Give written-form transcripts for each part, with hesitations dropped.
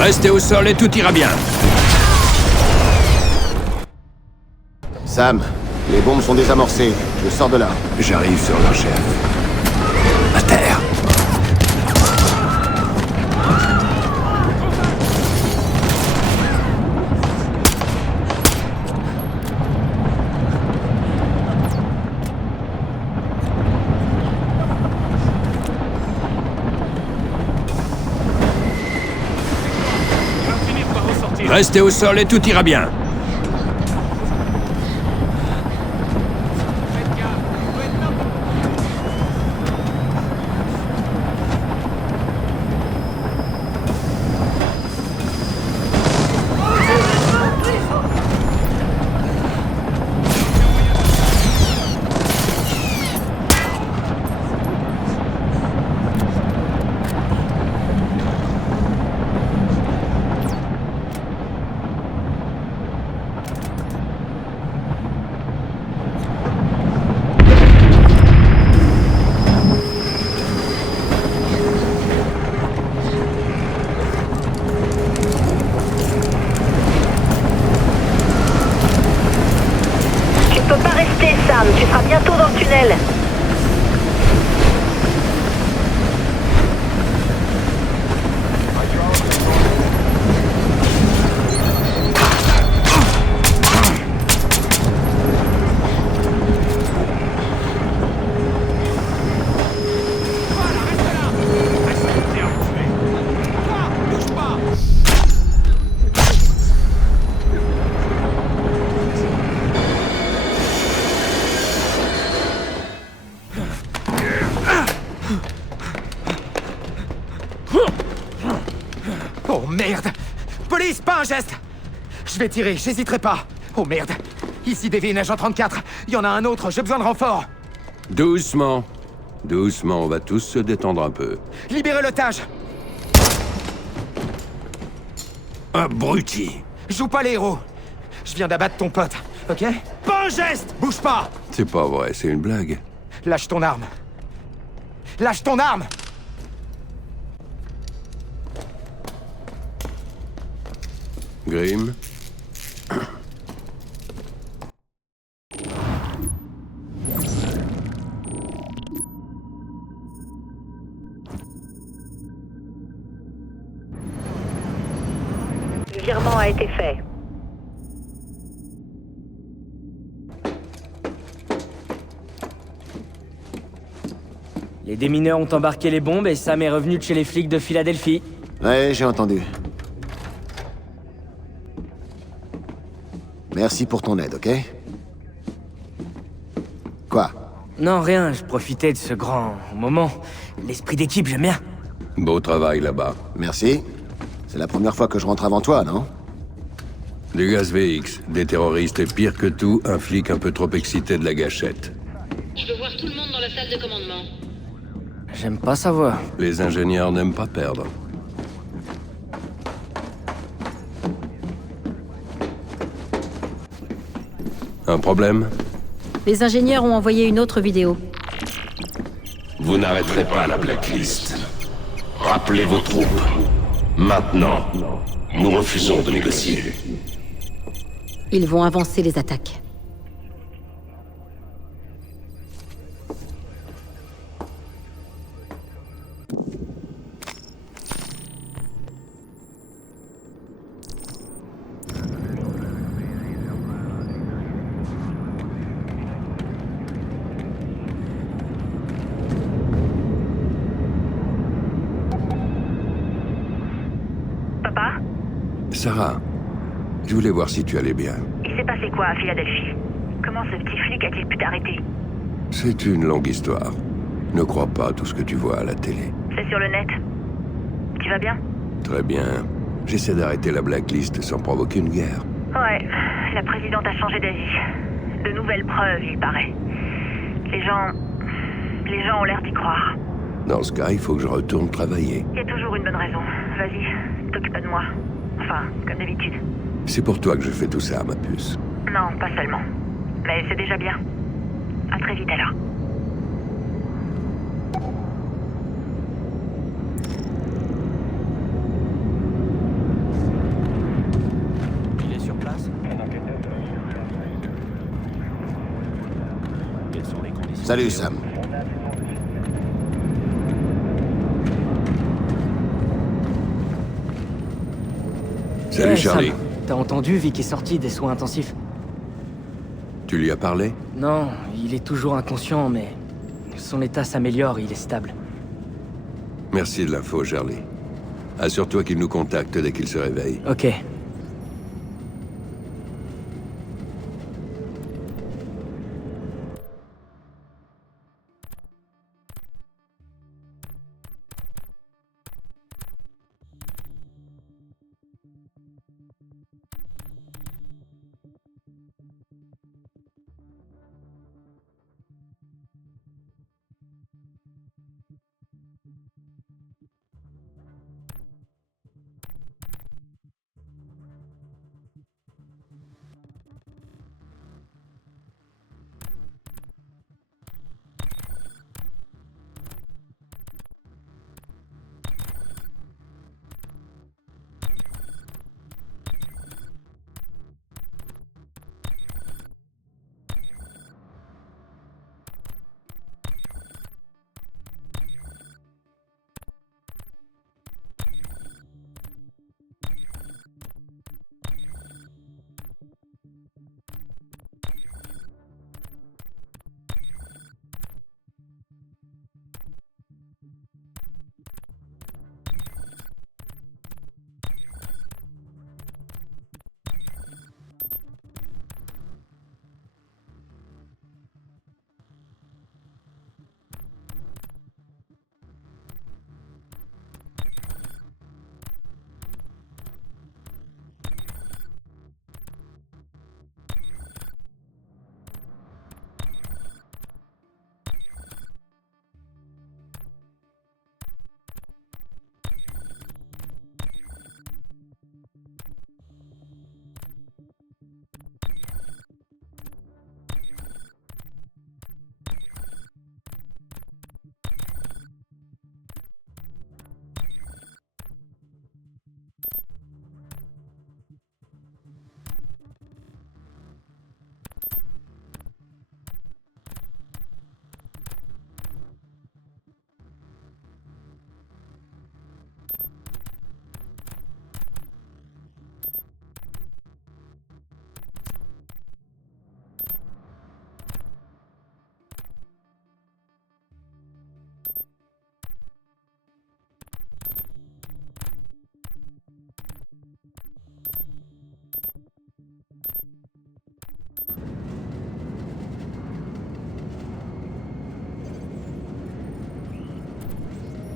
Restez au sol et tout ira bien. Sam, les bombes sont désamorcées. Je sors de là. J'arrive sur leur chef. À terre. Restez au sol et tout ira bien. Sam, tu seras bientôt dans le tunnel. Oh merde! Police, pas un geste! Je vais tirer, j'hésiterai pas. Oh merde! Ici Devin, agent 34. Il y en a un autre, j'ai besoin de renfort. Doucement. Doucement, on va tous se détendre un peu. Libérez l'otage! Abruti. Joue pas les héros. Je viens d'abattre ton pote, ok? Pas un geste! Bouge pas! C'est pas vrai, c'est une blague. Lâche ton arme. Lâche ton arme! Grim. Le virement a été fait. Les démineurs ont embarqué les bombes et Sam est revenu de chez les flics de Philadelphie. Ouais, j'ai entendu. Merci pour ton aide, ok? Quoi? Non, rien, je profitais de ce grand moment. L'esprit d'équipe, j'aime bien. Beau travail là-bas. Merci. C'est la première fois que je rentre avant toi, non? Du gaz VX, des terroristes et pire que tout, un flic un peu trop excité de la gâchette. Je veux voir tout le monde dans la salle de commandement. J'aime pas savoir. Les ingénieurs n'aiment pas perdre. Un problème? Les ingénieurs ont envoyé une autre vidéo. Vous n'arrêterez pas la blacklist. Rappelez vos troupes. Maintenant, nous refusons de négocier. Ils vont avancer les attaques. Papa, Sarah, je voulais voir si tu allais bien. il s'est passé quoi à Philadelphie? Comment ce petit flic a-t-il pu t'arrêter? C'est une longue histoire. Ne crois pas à tout ce que tu vois à la télé. C'est sur le net. Tu vas bien? Très bien. J'essaie d'arrêter la blacklist sans provoquer une guerre. Ouais, la présidente a changé d'avis. De nouvelles preuves, il paraît. Les gens ont l'air d'y croire. Dans ce cas, il faut que je retourne travailler. Il y a toujours une bonne raison. Vas-y, t'occupe pas de moi. Enfin, comme d'habitude. C'est pour toi que je fais tout ça, ma puce. Non, pas seulement. Mais c'est déjà bien. À très vite alors. Salut, Sam. Salut, Eh, Charlie. Sam, t'as entendu Vic est sorti des soins intensifs? Tu lui as parlé? Non, il est toujours inconscient, mais son état s'améliore, il est stable. Merci de l'info, Charlie. Assure-toi qu'il nous contacte dès qu'il se réveille. Ok.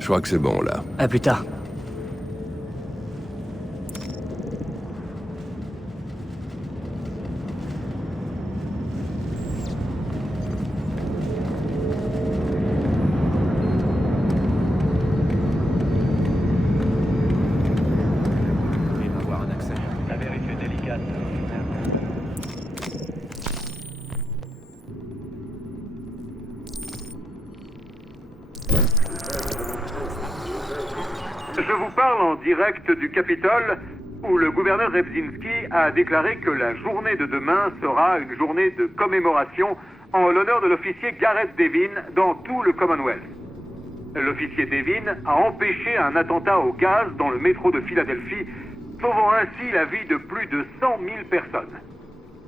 Je crois que c'est bon, là. À plus tard. Je vous parle en direct du Capitole, où le gouverneur Rebzinski a déclaré que la journée de demain sera une journée de commémoration en l'honneur de l'officier Gareth Devine dans tout le Commonwealth. L'officier Devine a empêché un attentat au gaz dans le métro de Philadelphie, sauvant ainsi la vie de plus de 100 000 personnes.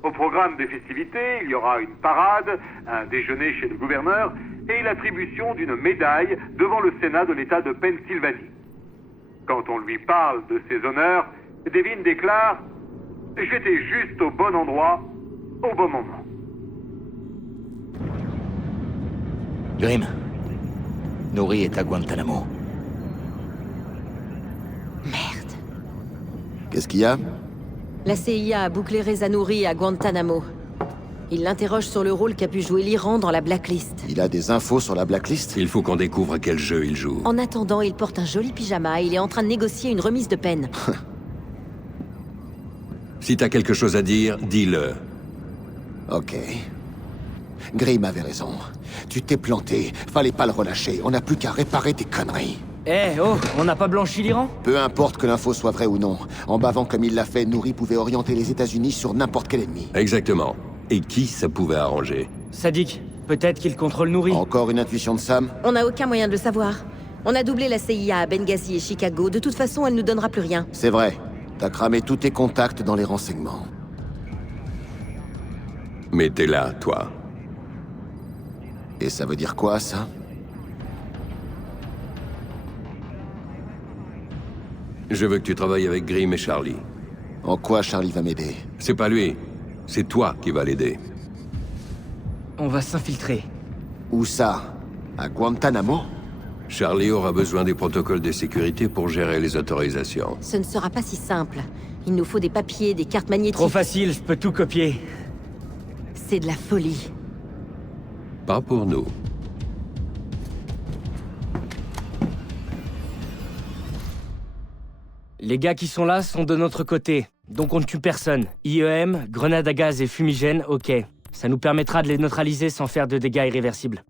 Au programme des festivités, il y aura une parade, un déjeuner chez le gouverneur et l'attribution d'une médaille devant le Sénat de l'État de Pennsylvanie. Quand on lui parle de ses honneurs, Devine déclare « J'étais juste au bon endroit, au bon moment ». Grim, Nouri est à Guantanamo. Merde. Qu'est-ce qu'il y a? La CIA a bouclé Reza Nouri à Guantanamo. Il l'interroge sur le rôle qu'a pu jouer l'Iran dans la blacklist. Il a des infos sur la blacklist? Il faut qu'on découvre quel jeu il joue. En attendant, il porte un joli pyjama et il est en train de négocier une remise de peine. Si t'as quelque chose à dire, dis-le. Ok. Grimm avait raison. Tu t'es planté. Fallait pas le relâcher. On n'a plus qu'à réparer tes conneries. Eh, oh, on n'a pas blanchi l'Iran? Peu importe que l'info soit vraie ou non. En bavant comme il l'a fait, Nouri pouvait orienter les États-Unis sur n'importe quel ennemi. Exactement. Et qui ça pouvait arranger? Sadiq, Peut-être qu'il contrôle Nouri. Encore une intuition de Sam? On n'a aucun moyen de le savoir. On a doublé la CIA à Benghazi et Chicago. De toute façon, elle nous donnera plus rien. C'est vrai. T'as cramé tous tes contacts dans les renseignements. Mais t'es là, toi. Et ça veut dire quoi, ça? Je veux que tu travailles avec Grimm et Charlie. En quoi Charlie va m'aider? C'est pas lui. C'est toi qui vas l'aider. On va s'infiltrer. Où ça? À Guantanamo? Charlie aura besoin des protocoles de sécurité pour gérer les autorisations. Ce ne sera pas si simple. Il nous faut des papiers, des cartes magnétiques. Trop facile, je peux tout copier. C'est de la folie. Pas pour nous. Les gars qui sont là sont de notre côté, donc on ne tue personne. IEM, grenade à gaz et fumigène, ok. Ça nous permettra de les neutraliser sans faire de dégâts irréversibles.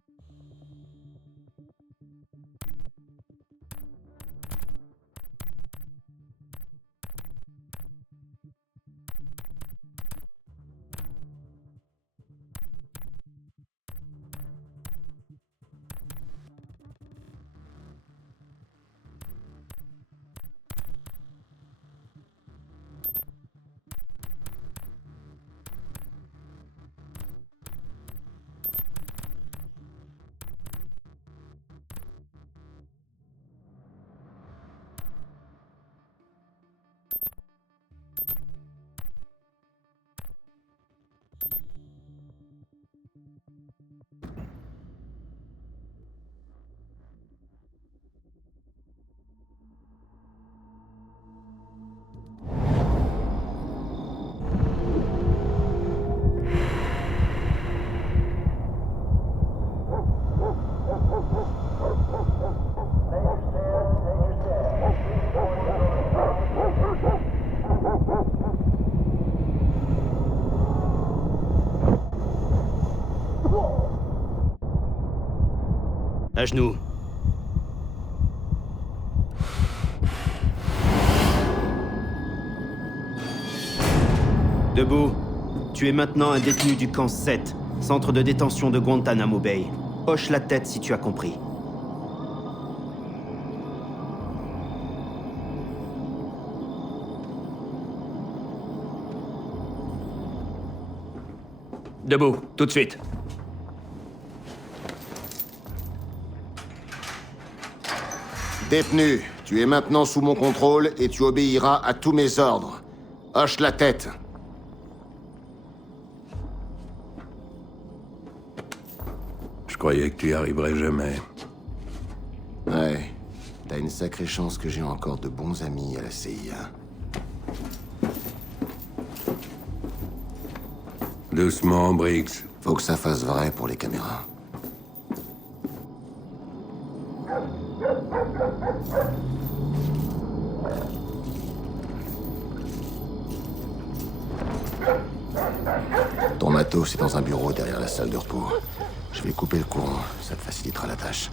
À genoux. Debout. Tu es maintenant un détenu du camp 7, centre de détention de Guantanamo Bay. Hoche la tête si tu as compris. Debout, tout de suite. Détenu, tu es maintenant sous mon contrôle et tu obéiras à tous mes ordres. Hoche la tête. Je croyais que tu y arriverais jamais. Ouais, t'as une sacrée chance que j'ai encore de bons amis à la CIA. Doucement, Briggs. Faut que ça fasse vrai pour les caméras. Ton matos est dans un bureau derrière la salle de repos. Je vais couper le courant, ça te facilitera la tâche.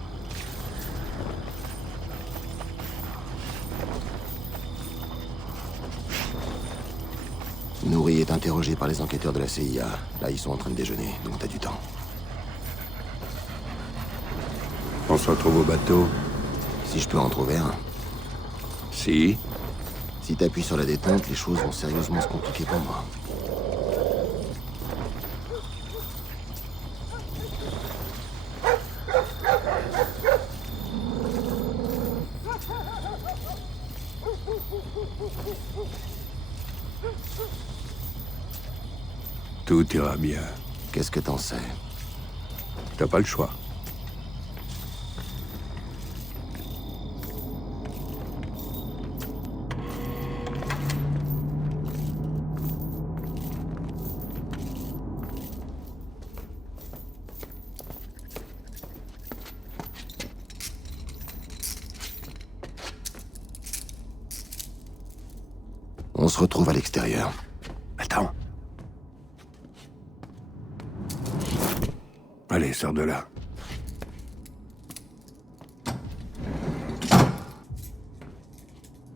Nouri est interrogé par les enquêteurs de la CIA. Là, ils sont en train de déjeuner, donc t'as du temps. On se retrouve au bateau. Si je peux en trouver un. Si. Si t'appuies sur la détente, les choses vont sérieusement se compliquer pour moi. Tout ira bien. Qu'est-ce que t'en sais? T'as pas le choix. On se retrouve à l'extérieur. Attends. Allez, sors de là.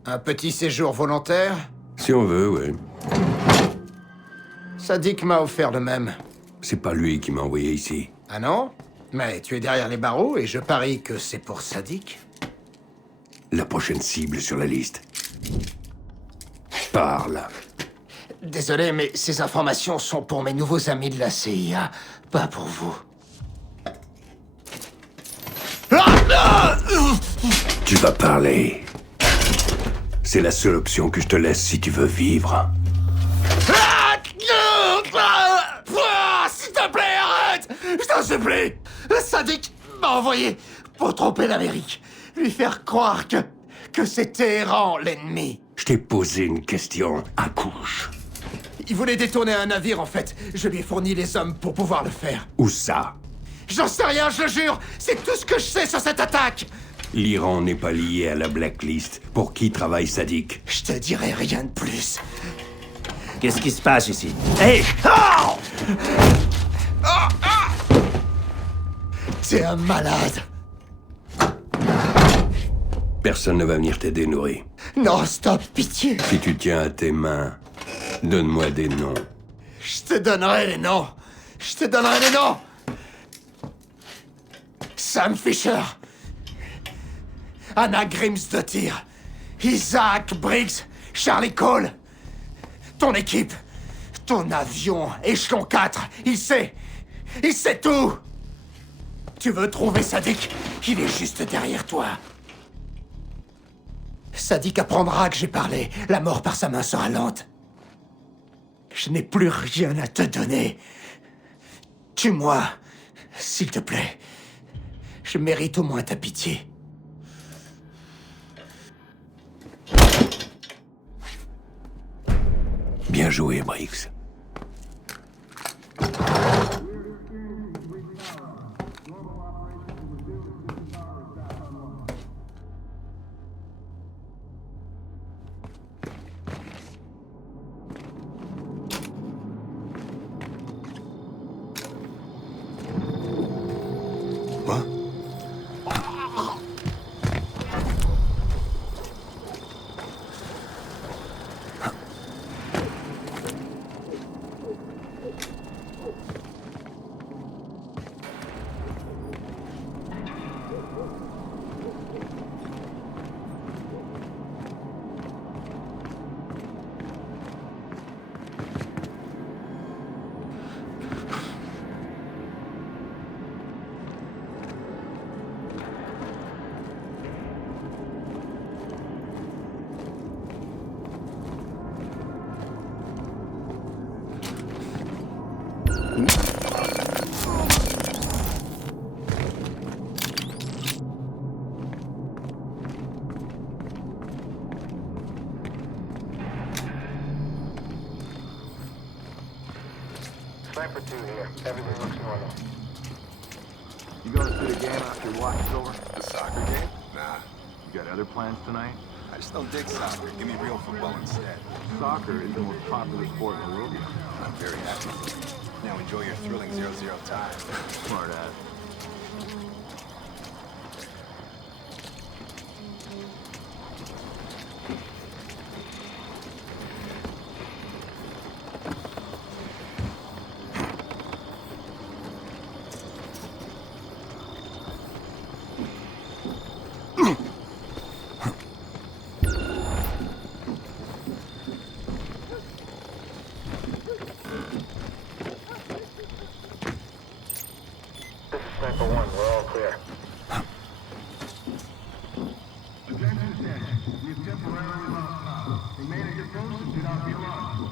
Un petit séjour volontaire? Si on veut, oui. Sadiq m'a offert le même. C'est pas lui qui m'a envoyé ici. Ah non? Mais tu es derrière les barreaux et je parie que c'est pour Sadik. La prochaine cible sur la liste. Parle. Désolé, mais ces informations sont pour mes nouveaux amis de la CIA, pas pour vous. Tu vas parler. C'est la seule option que je te laisse si tu veux vivre. S'il te plaît, arrête! Je t'en supplie! Sadik m'a envoyé pour tromper l'Amérique. Lui faire croire que c'est Téhéran l'ennemi. Je t'ai posé une question à couche. Il voulait détourner un navire, en fait. Je lui ai fourni les hommes pour pouvoir le faire. Où ça? J'en sais rien, je le jure! C'est tout ce que je sais sur cette attaque! L'Iran n'est pas lié à la blacklist. Pour qui travaille Sadik? Je te dirai rien de plus. Qu'est-ce qui se passe ici? Hé! T'es un malade. Personne ne va venir t'aider, Nourri. Non, stop, pitié. Si tu tiens à tes mains, donne-moi des noms. Je te donnerai les noms. Je te donnerai les noms. Sam Fisher. Anna Grimsdottir. Isaac Briggs. Charlie Cole. Ton équipe. Ton avion. Échelon 4. Il sait tout. Tu veux trouver Sadik? Il est juste derrière toi. Sadik apprendra que j'ai parlé. La mort par sa main sera lente. Je n'ai plus rien à te donner. Tue-moi, s'il te plaît. Je mérite au moins ta pitié. Bien joué, Briggs. Sniper 2 here. Everything looks normal. You going to the game after your watch is over? The soccer game? Nah. You got other plans tonight? I just don't dig soccer. Give me real football instead. Soccer is the most popular sport in the world. I'm very happy. Now enjoy your thrilling 0-0 time. Smart ass. Sniper 1, we're all clear. Attention stations. We've temporarily lost power. Remain at your posts and do not be alarmed.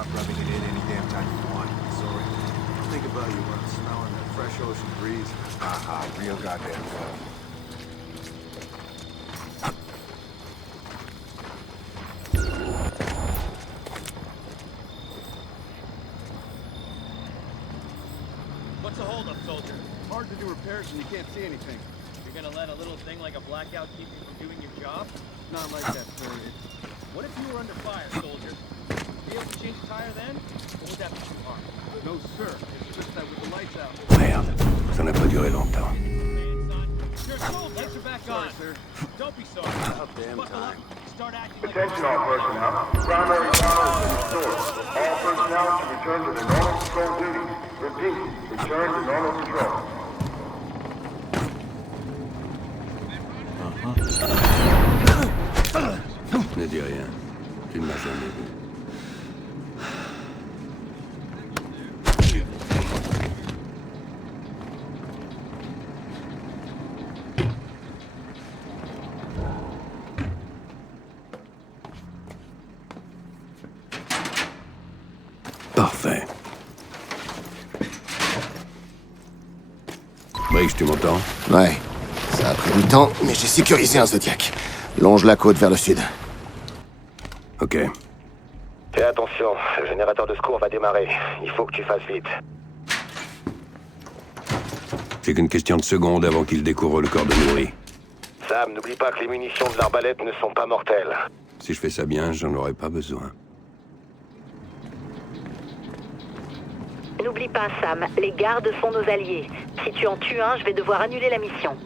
stop rubbing it in any damn time you want. Sorry. Think about you when smelling that fresh ocean breeze. Haha, real goddamn fun. What's the holdup, soldier? Hard to do repairs when you can't see anything. You're gonna let a little thing like a blackout keep you from doing your job? Not like that, sir. What if you were under fire, soldier? Be able to change a tire then? Or would that be too hard? No, sir. It's just that with the lights out. Merde, ça n'a pas duré longtemps. Your lights are back on. Sir. Don't be sorry. Buckle up. Start acting like Attention all personnel. Primary power is restored. All personnel to return to their normal control duties. Repeat, return to normal control. Ne dis rien. Tu ne m'as jamais vu. Parfait. Briggs, tu m'entends? Ouais. Ça a pris du temps, mais j'ai sécurisé un Zodiac. Longe la côte vers le sud. Ok. Fais attention, le générateur de secours va démarrer. Il faut que tu fasses vite. C'est qu'une question de secondes avant qu'il découvre le corps de Nouri. Sam, n'oublie pas que les munitions de l'arbalète ne sont pas mortelles. Si je fais ça bien, j'en aurai pas besoin. N'oublie pas, Sam, les gardes sont nos alliés. Si tu en tues un, je vais devoir annuler la mission.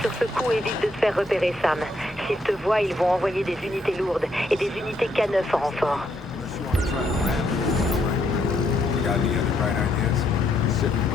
Sur ce coup, évite de te faire repérer, Sam. S'ils te voient, ils vont envoyer des unités lourdes et des unités K9 en renfort. Got any other bright ideas?